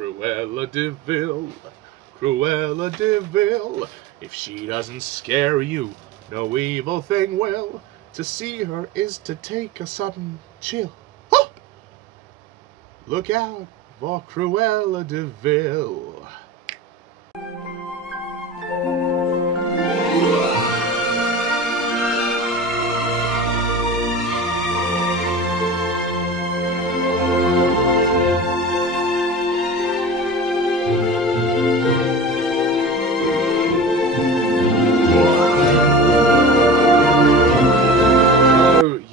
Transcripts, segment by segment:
Cruella de Vil, Cruella de Vil. If she doesn't scare you, no evil thing will. To see her is to take a sudden chill. Huh! Look out for Cruella de Vil.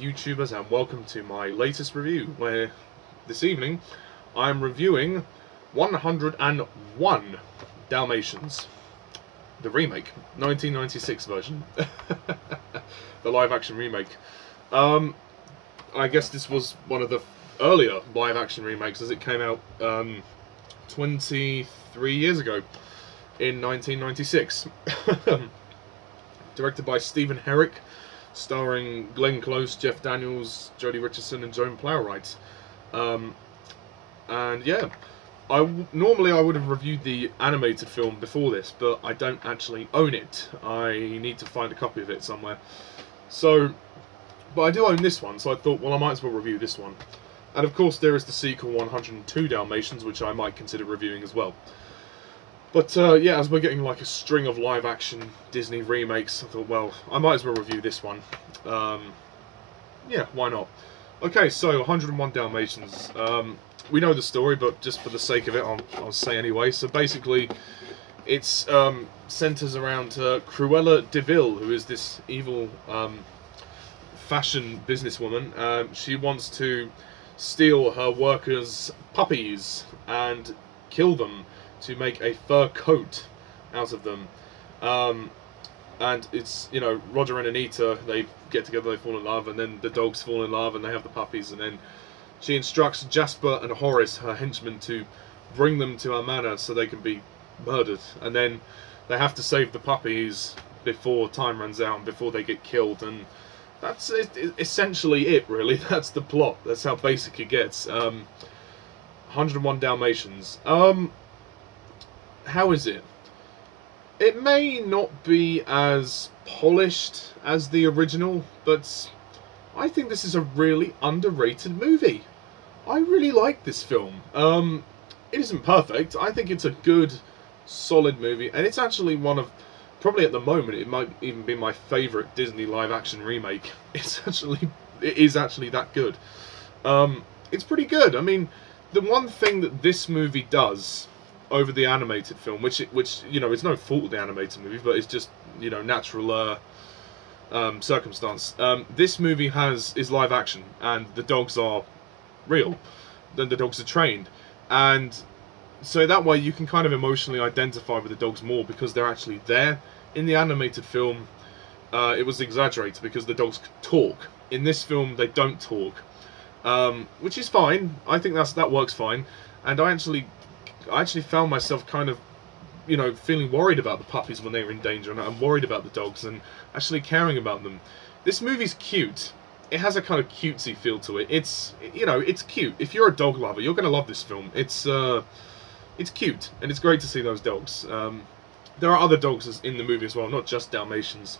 YouTubers, and welcome to my latest review, where this evening I'm reviewing 101 Dalmatians, the remake, 1996 version, the live-action remake. I guess this was one of the earlier live-action remakes, as it came out 23 years ago in 1996. Directed by Stephen Herek, starring Glenn Close, Jeff Daniels, Jodie Richardson, and Joan Plowright. And yeah, normally I would have reviewed the animated film before this, but I don't actually own it. I need to find a copy of it somewhere. So, but I do own this one, so I thought, well, I might as well review this one. And of course, there is the sequel, 102 Dalmatians, which I might consider reviewing as well. But yeah, as we're getting like a string of live-action Disney remakes, I thought, well, I might as well review this one. Yeah, why not? Okay, so 101 Dalmatians. We know the story, but just for the sake of it, I'll say anyway. So basically, it's centers around Cruella de Vil, who is this evil fashion businesswoman. She wants to steal her workers' puppies and kill them to make a fur coat out of them. And it's, you know, Roger and Anita, they get together, they fall in love, and then the dogs fall in love, and they have the puppies, and then she instructs Jasper and Horace, her henchmen, to bring them to her manor so they can be murdered. And then they have to save the puppies before time runs out and before they get killed. And that's essentially it, really. That's the plot. That's how basic it gets. 101 Dalmatians. How is it? It may not be as polished as the original, but I think this is a really underrated movie. I really like this film. It isn't perfect. I think it's a good, solid movie, and it's actually one of, probably at the moment, it might even be my favourite Disney live-action remake. It is actually that good. It's pretty good. I mean, the one thing that this movie does over the animated film, which you know, it's no fault of the animated movie, but it's just, you know, natural circumstance. This movie is live action, and the dogs are real. Then the dogs are trained, and so that way you can kind of emotionally identify with the dogs more because they're actually there. In the animated film, it was exaggerated because the dogs could talk. In this film, they don't talk, which is fine. I think that works fine, and I actually found myself kind of, you know, feeling worried about the puppies when they were in danger, and I'm worried about the dogs and actually caring about them. This movie's cute. It has a kind of cutesy feel to it. It's, you know, it's cute. If you're a dog lover, you're going to love this film. It's cute, and it's great to see those dogs. There are other dogs in the movie as well, not just Dalmatians.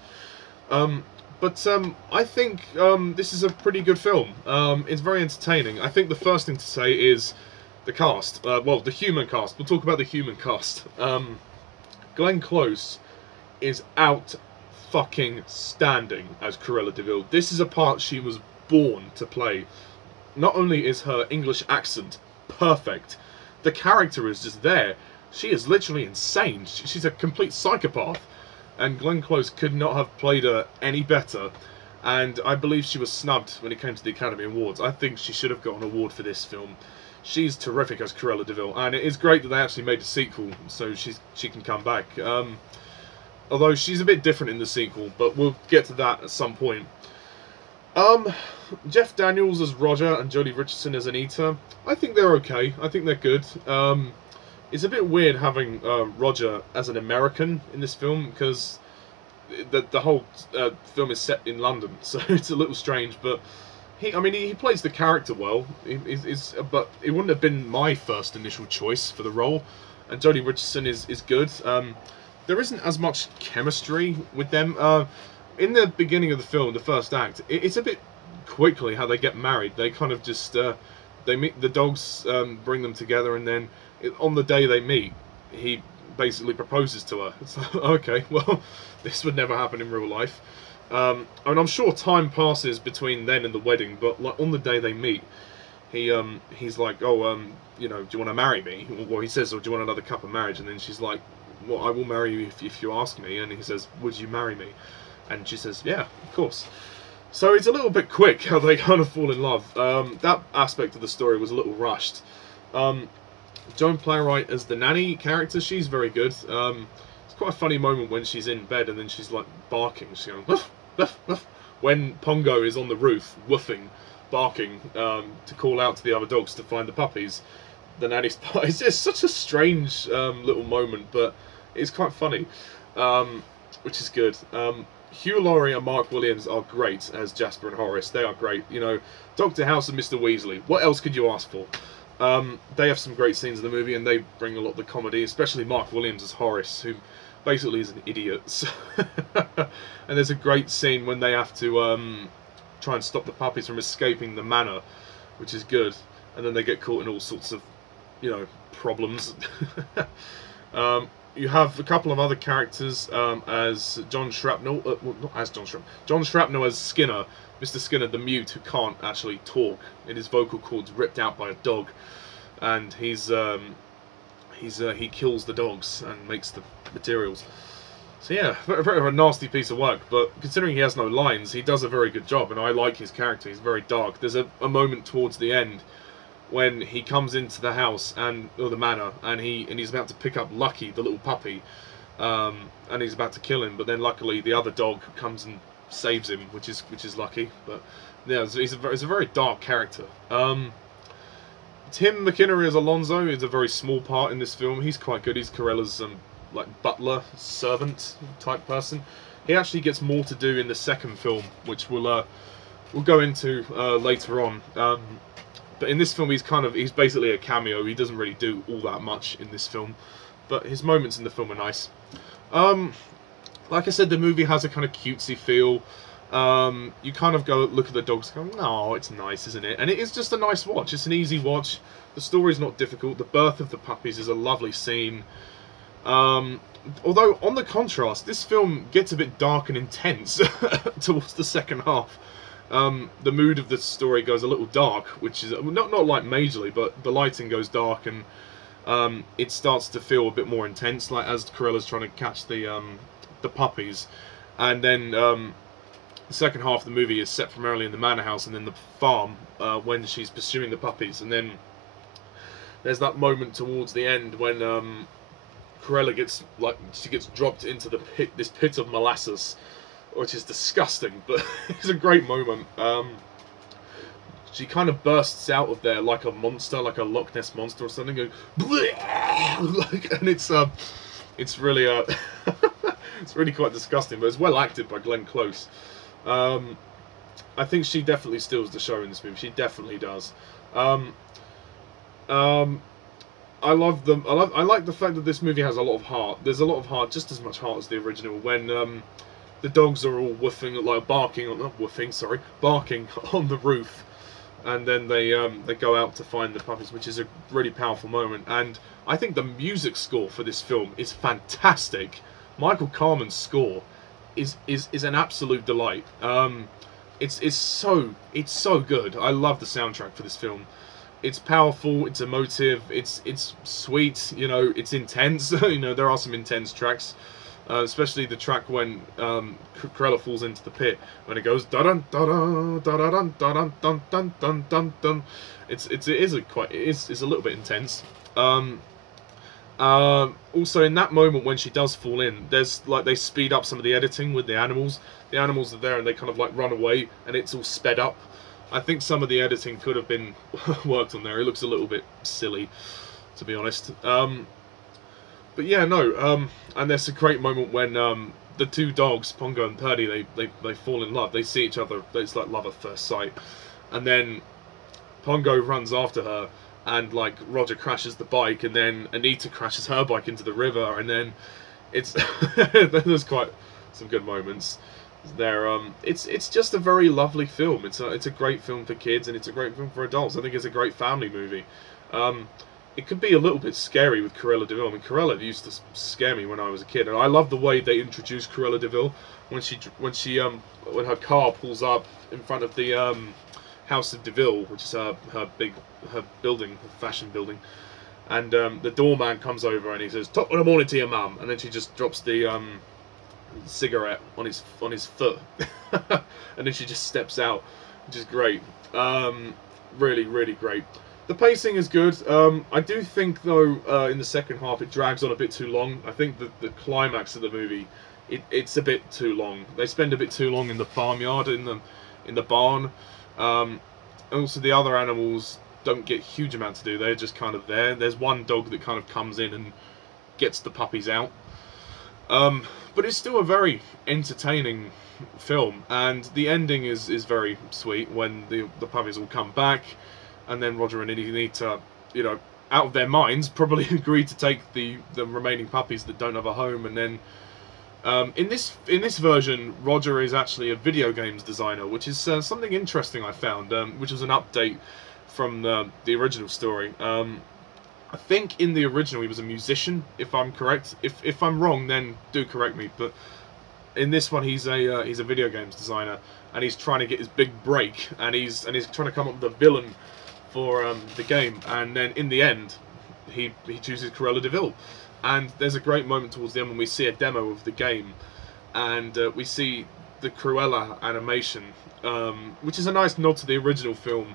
But I think this is a pretty good film. It's very entertaining. I think the first thing to say is the cast. Well, the human cast. We'll talk about the human cast. Glenn Close is out-fucking-standing as Cruella de Vil. This is a part she was born to play. Not only is her English accent perfect, the character is just there. She is literally insane. She's a complete psychopath. And Glenn Close could not have played her any better. And I believe she was snubbed when it came to the Academy Awards. I think she should have got an award for this film. She's terrific as Cruella de Vil, and it is great that they actually made a sequel, so she can come back. Although she's a bit different in the sequel, but we'll get to that at some point. Jeff Daniels as Roger and Jodie Richardson as Anita. I think they're okay. I think they're good. It's a bit weird having Roger as an American in this film, because the whole film is set in London, so it's a little strange, but I mean, he plays the character well. But it wouldn't have been my first initial choice for the role. And Jodie Richardson is good. There isn't as much chemistry with them. In the beginning of the film, the first act, it's a bit quickly how they get married. They kind of just they meet, the dogs bring them together, and then on the day they meet, he basically proposes to her. It's like, okay, well, this would never happen in real life. And I'm sure time passes between then and the wedding, but like on the day they meet, he's like, oh, you know, do you want to marry me? Or he says, or do you want another cup of marriage? And then she's like, well, I will marry you if you ask me. And he says, would you marry me? And she says, yeah, of course. So it's a little bit quick how they kind of fall in love. That aspect of the story was a little rushed. Joan Plowright as the nanny character, she's very good. It's quite a funny moment when she's in bed and then she's like barking. She's going, woof, woof, woof. When Pongo is on the roof, woofing, barking, to call out to the other dogs to find the puppies. The nanny's it's just such a strange little moment, but it's quite funny, which is good. Hugh, Laurie and Mark Williams are great as Jasper and Horace. They are great. You know, Dr. House and Mr. Weasley. What else could you ask for? They have some great scenes in the movie, and they bring a lot of the comedy, especially Mark Williams as Horace, who basically is an idiot. And there's a great scene when they have to try and stop the puppies from escaping the manor, which is good. And then they get caught in all sorts of, you know, problems. You have a couple of other characters as John Shrapnel, well, not as John Shrapnel, John Shrapnel as Skinner, Mr. Skinner the mute who can't actually talk, and his vocal cords ripped out by a dog, and he kills the dogs and makes the materials. So yeah, very a nasty piece of work, but considering he has no lines, he does a very good job, and I like his character. He's very dark. There's a moment towards the end when he comes into the house or the manor, and he's about to pick up Lucky, the little puppy, and he's about to kill him. But then luckily the other dog comes and saves him, which is Lucky. But yeah, he's a very dark character. Tim McInnery as Alonzo is a very small part in this film. He's quite good. He's Corella's like butler, servant type person. He actually gets more to do in the second film, which we'll go into later on. But in this film, he's basically a cameo. He doesn't really do all that much in this film, but his moments in the film are nice. Like I said, the movie has a kind of cutesy feel. You kind of go look at the dogs, go, "Oh, it's nice, isn't it?" And it is just a nice watch. It's an easy watch. The story's not difficult. The birth of the puppies is a lovely scene. Although, on the contrast, this film gets a bit dark and intense towards the second half. The mood of the story goes a little dark, which is not like majorly, but the lighting goes dark, and it starts to feel a bit more intense, like as Corella's trying to catch the puppies. And then the second half of the movie is set primarily in the manor house and then the farm when she's pursuing the puppies. And then there's that moment towards the end when Corella gets dropped into this pit of molasses, which is disgusting, but it's a great moment. She kind of bursts out of there like a monster, like a Loch Ness monster or something, going, and it's really it's really quite disgusting, but it's well acted by Glenn Close. I think she definitely steals the show in this movie. She definitely does. I like the fact that this movie has a lot of heart. There's a lot of heart, just as much heart as the original. When the dogs are all woofing, like barking on the roof, and then they go out to find the puppies, which is a really powerful moment. And I think the music score for this film is fantastic. Michael Kamen's score is an absolute delight. It's so good. I love the soundtrack for this film. It's powerful, it's emotive, it's sweet, you know, it's intense. You know, there are some intense tracks, especially the track when Corella falls into the pit, when it goes da dun da dun da dun da dun dun dun dun dun dun. It is a little bit intense. Also, in that moment when she does fall in, there's like they speed up some of the editing with the animals. The animals are there and they kind of like run away, and it's all sped up. I think some of the editing could have been worked on there. It looks a little bit silly, to be honest. But yeah, no. And there's a great moment when the two dogs, Pongo and Purdy, they fall in love. They see each other. It's like love at first sight. and then Pongo runs after her, and like Roger crashes the bike, and then Anita crashes her bike into the river, and then it's there's quite some good moments there. It's just a very lovely film. It's a great film for kids, and it's a great film for adults. I think it's a great family movie. It could be a little bit scary with Cruella de Vil. I mean, Cruella used to scare me when I was a kid, and I love the way they introduced Cruella de Vil when her car pulls up in front of the House of DeVille, which is her building, her fashion building, and the doorman comes over and he says, "Top of the morning to your mum," and then she just drops the cigarette on his foot, and then she just steps out, which is great. Really, really great. The pacing is good. I do think though in the second half it drags on a bit too long. I think the climax of the movie, it's a bit too long. They spend a bit too long in the farmyard, in the barn. Also, the other animals don't get huge amounts to do. They're just kind of there. There's one dog that kind of comes in and gets the puppies out. But it's still a very entertaining film, and the ending is very sweet when the puppies all come back, and then Roger and Anita, you know, out of their minds, probably agree to take the remaining puppies that don't have a home, and then in this version, Roger is actually a video games designer, which is something interesting I found, which was an update from the original story. I think in the original he was a musician, if I'm correct. If I'm wrong, then do correct me. But in this one, he's a video games designer, and he's trying to get his big break, and he's trying to come up with a villain for the game. And then in the end, he chooses Cruella de Vil. And there's a great moment towards the end when we see a demo of the game, and we see the Cruella animation, which is a nice nod to the original film.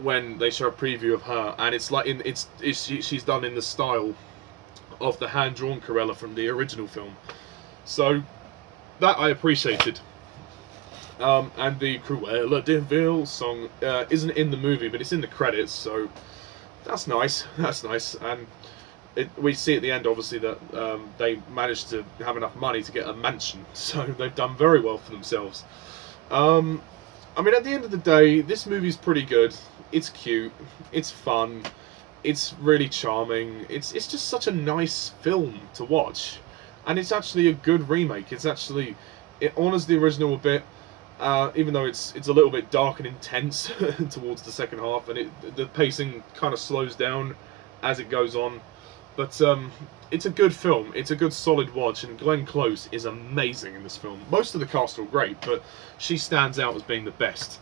When they show a preview of her, and it's like she's done in the style of the hand-drawn Cruella from the original film, so that I appreciated. And the Cruella de Vil song isn't in the movie, but it's in the credits, so that's nice. That's nice, and we see at the end, obviously, that they managed to have enough money to get a mansion, so they've done very well for themselves. I mean, at the end of the day, this movie's pretty good. It's cute, it's fun, it's really charming, it's just such a nice film to watch, and it's actually a good remake. It honours the original a bit, even though it's a little bit dark and intense towards the second half, and the pacing kind of slows down as it goes on, but it's a good film, it's a good solid watch, and Glenn Close is amazing in this film. Most of the cast are great, but she stands out as being the best.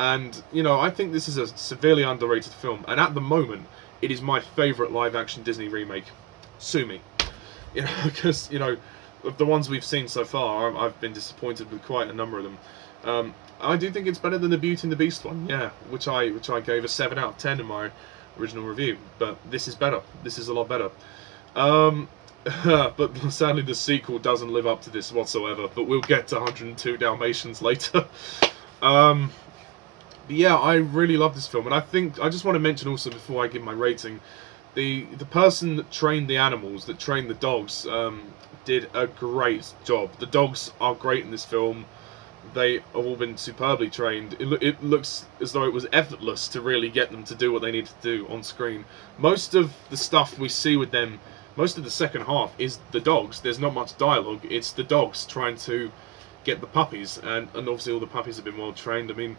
And, you know, I think this is a severely underrated film, and at the moment, it is my favourite live-action Disney remake. Sue me. You know, because, you know, of the ones we've seen so far, I've been disappointed with quite a number of them. I do think it's better than the Beauty and the Beast one, yeah, which I gave a 7 out of 10 in my original review, but this is better. This is a lot better. But sadly the sequel doesn't live up to this whatsoever, but we'll get to 102 Dalmatians later. But yeah, I really love this film, and I think I just want to mention also before I give my rating, the person that trained the animals, that trained the dogs, did a great job. The dogs are great in this film. They have all been superbly trained. It looks as though it was effortless to really get them to do what they need to do on screen. Most of the stuff we see with them, most of the second half, is the dogs. There's not much dialogue. It's the dogs trying to get the puppies, and obviously all the puppies have been well trained. I mean,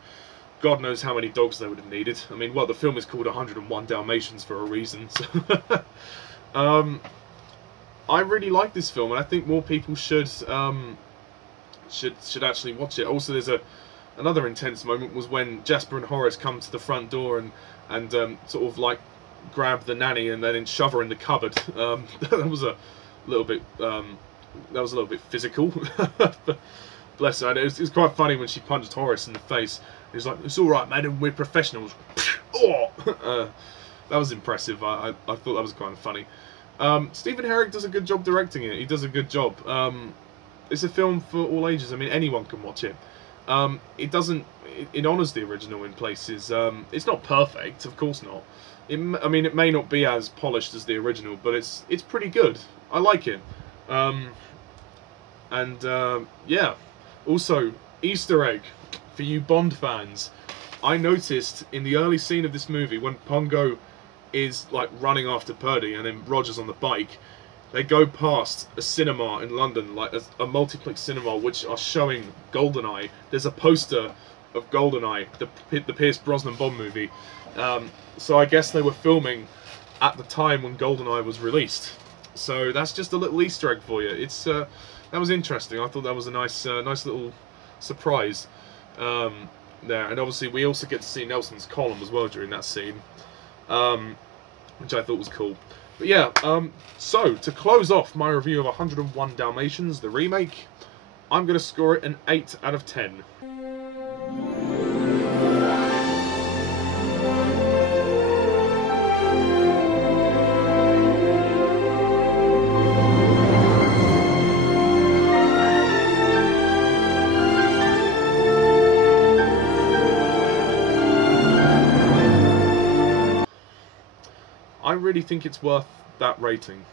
God knows how many dogs they would have needed. I mean, well, the film is called 101 Dalmatians for a reason. So I really like this film, and I think more people should actually watch it. Also, there's another intense moment was when Jasper and Horace come to the front door and sort of like grab the nanny and then shove her in the cupboard. That was a little bit physical. Bless her. And it was quite funny when she punched Horace in the face. He was like, "It's all right, madam. We're professionals." Oh! That was impressive. I thought that was kind of funny. Stephen Herek does a good job directing it. He does a good job. It's a film for all ages. I mean, anyone can watch it. It honours the original in places. It's not perfect, of course not. I mean, it may not be as polished as the original, but it's pretty good. I like it. Yeah. Also, Easter egg for you Bond fans, I noticed in the early scene of this movie when Pongo is like running after Purdy and then Roger's on the bike, they go past a cinema in London, like a multiplex cinema, which are showing GoldenEye. There's a poster of GoldenEye, the Pierce Brosnan Bond movie. So I guess they were filming at the time when GoldenEye was released. So that's just a little Easter egg for you. It's that was interesting. I thought that was a nice little surprise there. And obviously we also get to see Nelson's column as well during that scene, which I thought was cool. But yeah, so to close off my review of 101 Dalmatians, the remake, I'm going to score it an 8 out of 10. I really think it's worth that rating.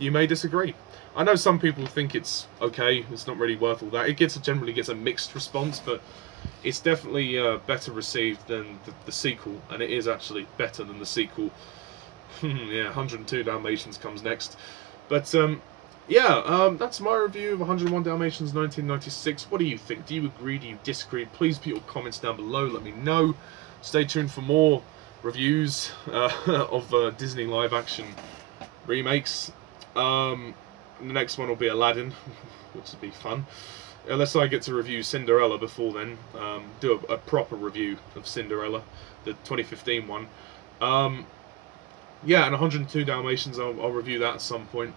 You may disagree. I know some people think it's okay, it's not really worth all that. It generally gets a mixed response, but it's definitely better received than the sequel, and it is actually better than the sequel. Yeah, 102 Dalmatians comes next. But yeah, that's my review of 101 Dalmatians 1996. What do you think? Do you agree? Do you disagree? Please put your comments down below, let me know. Stay tuned for more reviews of Disney live action remakes. The next one will be Aladdin, which will be fun. Unless I get to review Cinderella before then, do a proper review of Cinderella, the 2015 one. Yeah, and 102 Dalmatians, I'll review that at some point.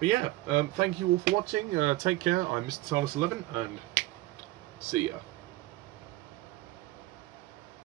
But yeah, thank you all for watching. Take care. I'm Mr. Talus11, and see ya.